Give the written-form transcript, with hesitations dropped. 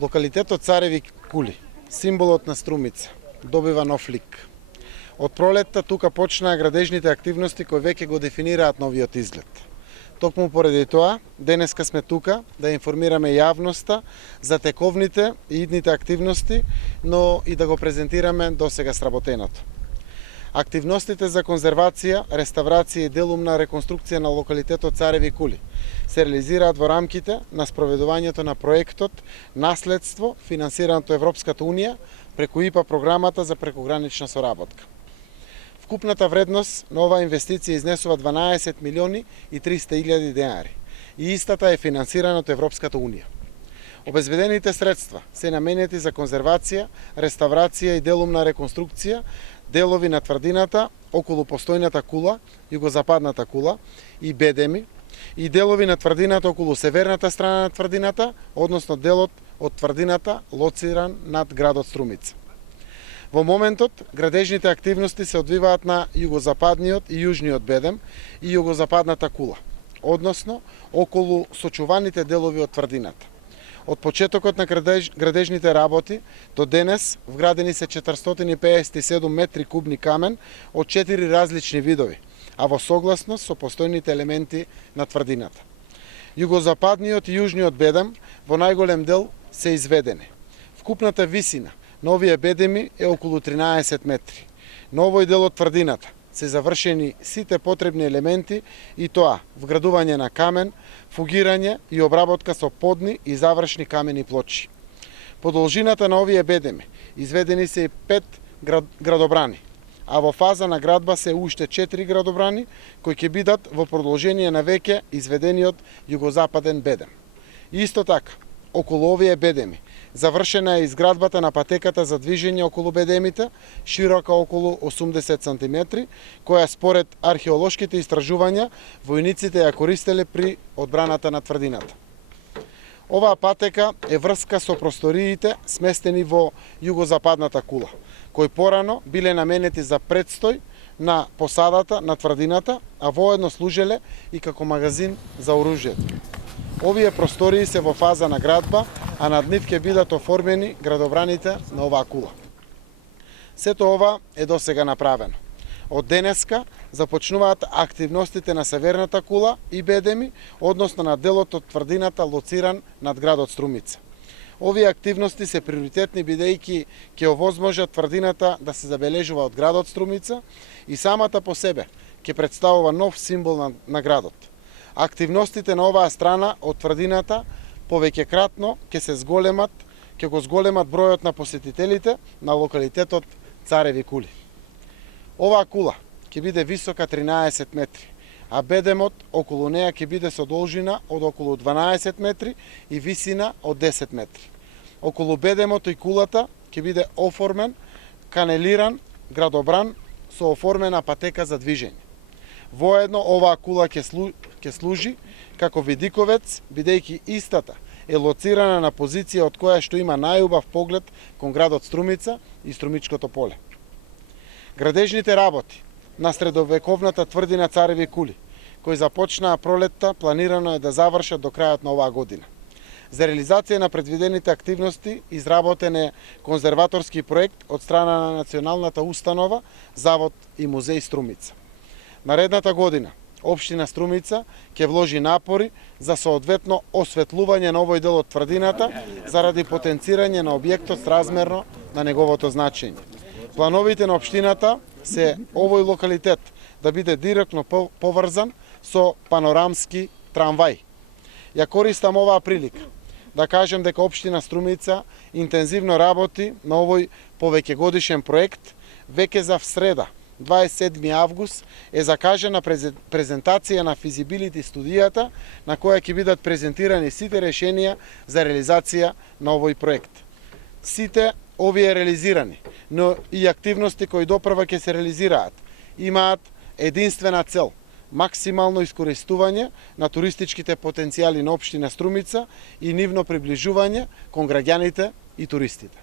Локалитетот Цареви кули, символот на Струмица, добива нов лик. Од пролетта тука почнаа градежните активности кои веќе го дефинираат новиот изглед. Токму поради тоа, денеска сме тука да информираме јавноста за тековните и идните активности, но и да го презентираме досега сработеното. Активностите за конзервација, реставрација и делумна реконструкција на локалитетот Цареви кули се реализираат во рамките на спроведувањето на проектот Наследство, финансирано од Европската Унија, преку ИПА програмата за прекогранична соработка. Вкупната вредност на оваа инвестиција изнесува 12 милиони и 300 илјади денари и истата е финансирана од Европската Унија. Обезбедените средства се наменети за конзервација, реставрација и делумна реконструкција делови на тврдината околу постојната кула, југозападната кула и бедеми, и делови на тврдината околу северната страна на тврдината, односно делот од тврдината лоциран над градот Струмица. Во моментот, градежните активности се одвиваат на југозападниот и јужниот бедем и југозападната кула, односно околу сочуваните делови од тврдината. Од почетокот на градежните работи до денес вградени се 457 метри кубни камен од 4 различни видови, а во согласност со постојните елементи на тврдината. Југозападниот и јужниот бедем во најголем дел се изведени. Вкупната висина на овие бедеми е околу 13 метри. На овој дел од тврдината се завршени сите потребни елементи и тоа вградување на камен, фугирање и обработка со подни и завршни камени плочи. По должината на овие бедеми изведени се и 5 градобрани, а во фаза на градба се уште 4 градобрани кои ќе бидат во продолжение на веќе изведениот југозападен бедем. Исто така, околу овие бедеми завршена е изградбата на патеката за движење околу бедемите, широка околу 80 см, која според археолошките истражувања војниците ја користеле при одбраната на тврдината. Оваа патека е врска со просториите сместени во југозападната кула, кои порано биле наменети за предстој на посадата на тврдината, а воедно служеле и како магазин за оружјето. Овие простории се во фаза на градба, а над нив ќе бидат оформени градобраните на оваа кула. Сето ова е досега направено. Од денеска започнуваат активностите на северната кула и бедеми, односно на делот од тврдината лоциран над градот Струмица. Овие активности се приоритетни бидејќи ќе овозможат тврдината да се забележува од градот Струмица и самата по себе ќе представува нов символ на градот. Активностите на оваа страна од тврдината повеќекратно ќе го зголемат бројот на посетителите на локалитетот Цареви кули. Оваа кула ќе биде висока 13 метри, а бедемот околу неа ќе биде со должина од околу 12 метри и висина од 10 метри. Околу бедемот и кулата ќе биде оформен канелиран градобран со оформена патека за движење. Воедно оваа кула ќе служи како видиковец, бидејќи истата е лоцирана на позиција од која што има најубав поглед кон градот Струмица и Струмичкото поле. Градежните работи на средовековната тврдина Цареви кули, кои започнаа пролетта, планирано е да завршат до крајот на оваа година. За реализација на предвидените активности изработен е конзерваторски проект од страна на Националната установа Завод и музеј Струмица. Наредната година Општина Струмица ќе вложи напори за соодветно осветлување на овој дел од тврдината заради потенцирање на објектот сразмерно на неговото значење. Плановите на општината се овој локалитет да биде директно поврзан со панорамски трамвај. Ја користам оваа прилика да кажем дека општина Струмица интензивно работи на овој повеќегодишен проект. Веќе за среда 27 август е закажана презентација на физибилити студијата на која ќе бидат презентирани сите решенија за реализација на овој проект. Сите овие реализирани, но и активности кои допрва ќе се реализираат, имаат единствена цел – максимално искористување на туристичките потенцијали на општина Струмица и нивно приближување кон граѓаните и туристите.